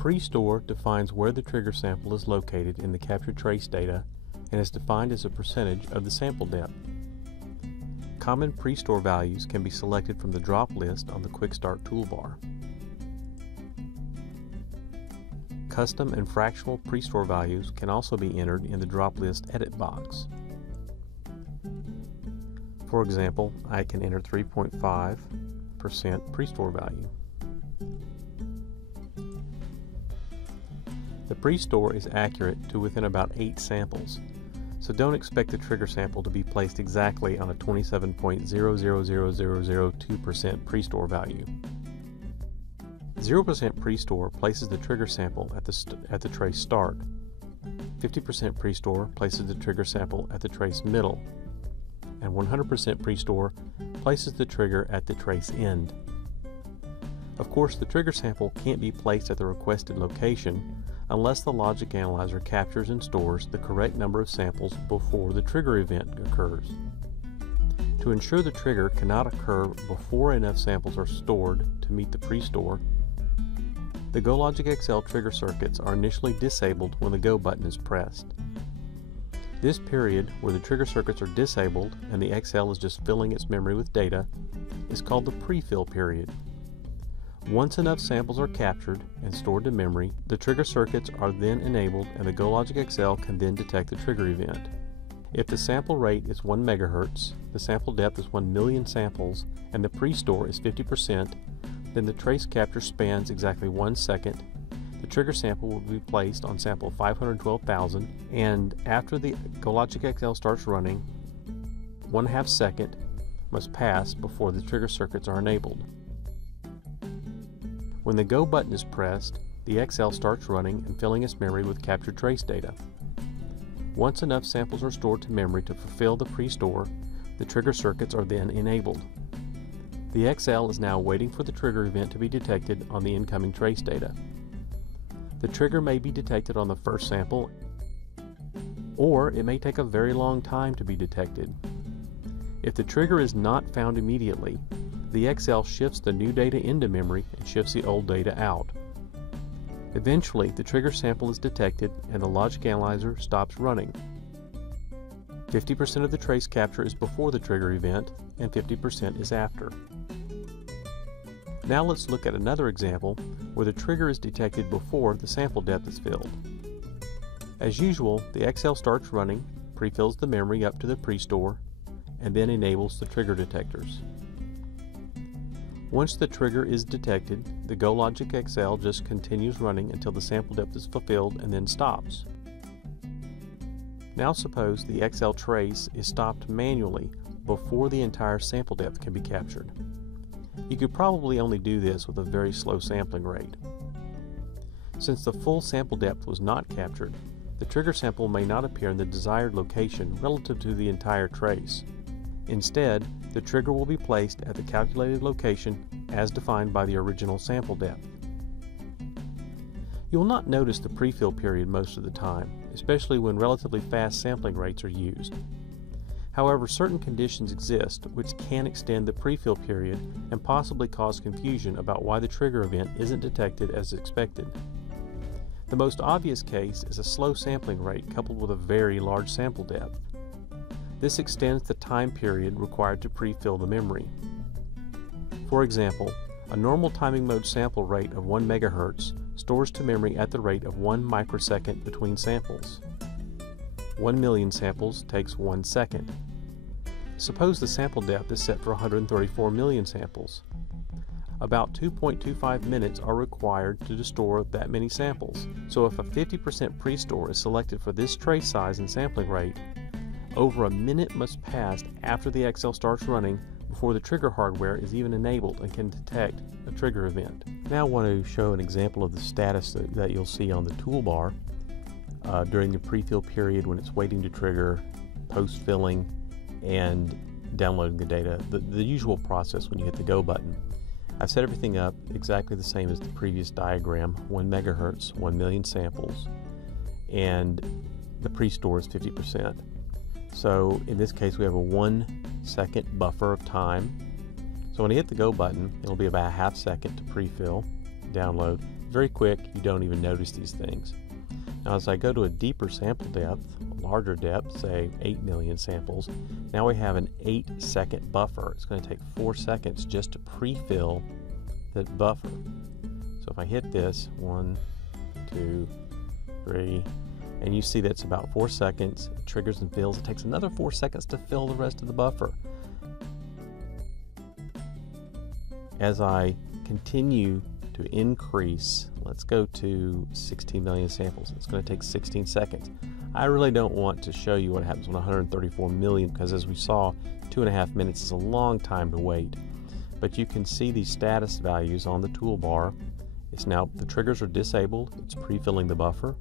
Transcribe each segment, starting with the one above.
PreStore defines where the trigger sample is located in the captured trace data and is defined as a percentage of the sample depth. Common PreStore values can be selected from the drop list on the Quick Start toolbar. Custom and fractional PreStore values can also be entered in the drop list edit box. For example, I can enter 3.5% PreStore value. The PreStore is accurate to within about 8 samples, so don't expect the trigger sample to be placed exactly on a 27.000002% PreStore value. 0% PreStore places the trigger sample at the trace start. 50% PreStore places the trigger sample at the trace middle, and 100% PreStore places the trigger at the trace end. Of course, the trigger sample can't be placed at the requested location unless the logic analyzer captures and stores the correct number of samples before the trigger event occurs. To ensure the trigger cannot occur before enough samples are stored to meet the PreStore, the GoLogicXL trigger circuits are initially disabled when the Go button is pressed. This period, where the trigger circuits are disabled and the XL is just filling its memory with data, is called the pre-fill period. Once enough samples are captured and stored to memory, the trigger circuits are then enabled and the GoLogicXL can then detect the trigger event. If the sample rate is 1 MHz, the sample depth is 1 million samples, and the PreStore is 50%, then the trace capture spans exactly 1 second. The trigger sample will be placed on sample 512,000, and after the GoLogicXL starts running, 1/2 second must pass before the trigger circuits are enabled. When the Go button is pressed, the XL starts running and filling its memory with captured trace data. Once enough samples are stored to memory to fulfill the PreStore, the trigger circuits are then enabled. The XL is now waiting for the trigger event to be detected on the incoming trace data. The trigger may be detected on the first sample, or it may take a very long time to be detected. If the trigger is not found immediately, the XL shifts the new data into memory and shifts the old data out. Eventually, the trigger sample is detected and the logic analyzer stops running. 50% of the trace capture is before the trigger event and 50% is after. Now let's look at another example where the trigger is detected before the sample depth is filled. As usual, the XL starts running, pre-fills the memory up to the PreStore, and then enables the trigger detectors. Once the trigger is detected, the GoLogicXL just continues running until the sample depth is fulfilled and then stops. Now suppose the XL trace is stopped manually before the entire sample depth can be captured. You could probably only do this with a very slow sampling rate. Since the full sample depth was not captured, the trigger sample may not appear in the desired location relative to the entire trace. Instead, the trigger will be placed at the calculated location as defined by the original sample depth. You will not notice the pre-fill period most of the time, especially when relatively fast sampling rates are used. However, certain conditions exist which can extend the pre-fill period and possibly cause confusion about why the trigger event isn't detected as expected. The most obvious case is a slow sampling rate coupled with a very large sample depth. This extends the time period required to pre-fill the memory. For example, a normal timing mode sample rate of 1 MHz stores to memory at the rate of 1 microsecond between samples. 1 million samples takes 1 second. Suppose the sample depth is set for 134 million samples. About 2.25 minutes are required to store that many samples, so if a 50% PreStore is selected for this trace size and sampling rate, over a minute must pass after the XL starts running before the trigger hardware is even enabled and can detect a trigger event. Now I want to show an example of the status that you'll see on the toolbar during the pre-fill period when it's waiting to trigger, post-filling, and downloading the data. The usual process when you hit the Go button. I've set everything up exactly the same as the previous diagram, 1 MHz, 1 million samples, and the PreStore is 50%. So in this case we have a 1 second buffer of time. So when I hit the Go button, it'll be about a half second to pre-fill, download, very quick, you don't even notice these things. Now as I go to a deeper sample depth, a larger depth, say 8 million samples, now we have an 8-second buffer. It's going to take 4 seconds just to pre-fill the buffer. So if I hit this, 1, 2, 3, and you see that's about 4 seconds, it triggers and fills. It takes another 4 seconds to fill the rest of the buffer. As I continue to increase, let's go to 16 million samples. It's going to take 16 seconds. I really don't want to show you what happens when 134 million, because as we saw, 2.5 minutes is a long time to wait. But you can see these status values on the toolbar. It's now, the triggers are disabled. It's pre-filling the buffer.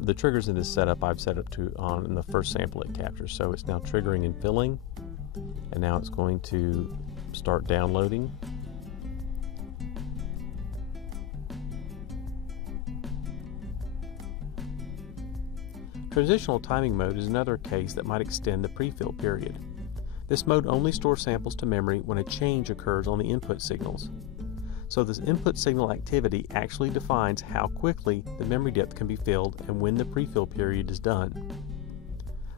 The triggers in this setup I've set up to on in the first sample it captures. So it's now triggering and filling, and now it's going to start downloading. Transitional timing mode is another case that might extend the pre-fill period. This mode only stores samples to memory when a change occurs on the input signals. So this input signal activity actually defines how quickly the memory depth can be filled and when the pre-fill period is done.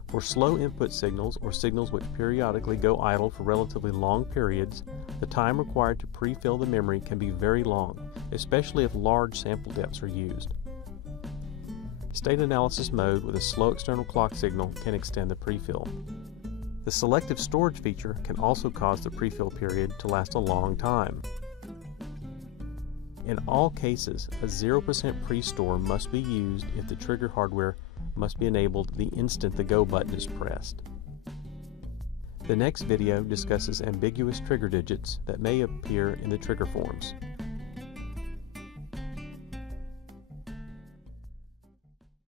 For slow input signals, or signals which periodically go idle for relatively long periods, the time required to pre-fill the memory can be very long, especially if large sample depths are used. State analysis mode with a slow external clock signal can extend the pre-fill. The selective storage feature can also cause the pre-fill period to last a long time. In all cases, a 0% PreStore must be used if the trigger hardware must be enabled the instant the Go button is pressed. The next video discusses ambiguous trigger digits that may appear in the trigger forms.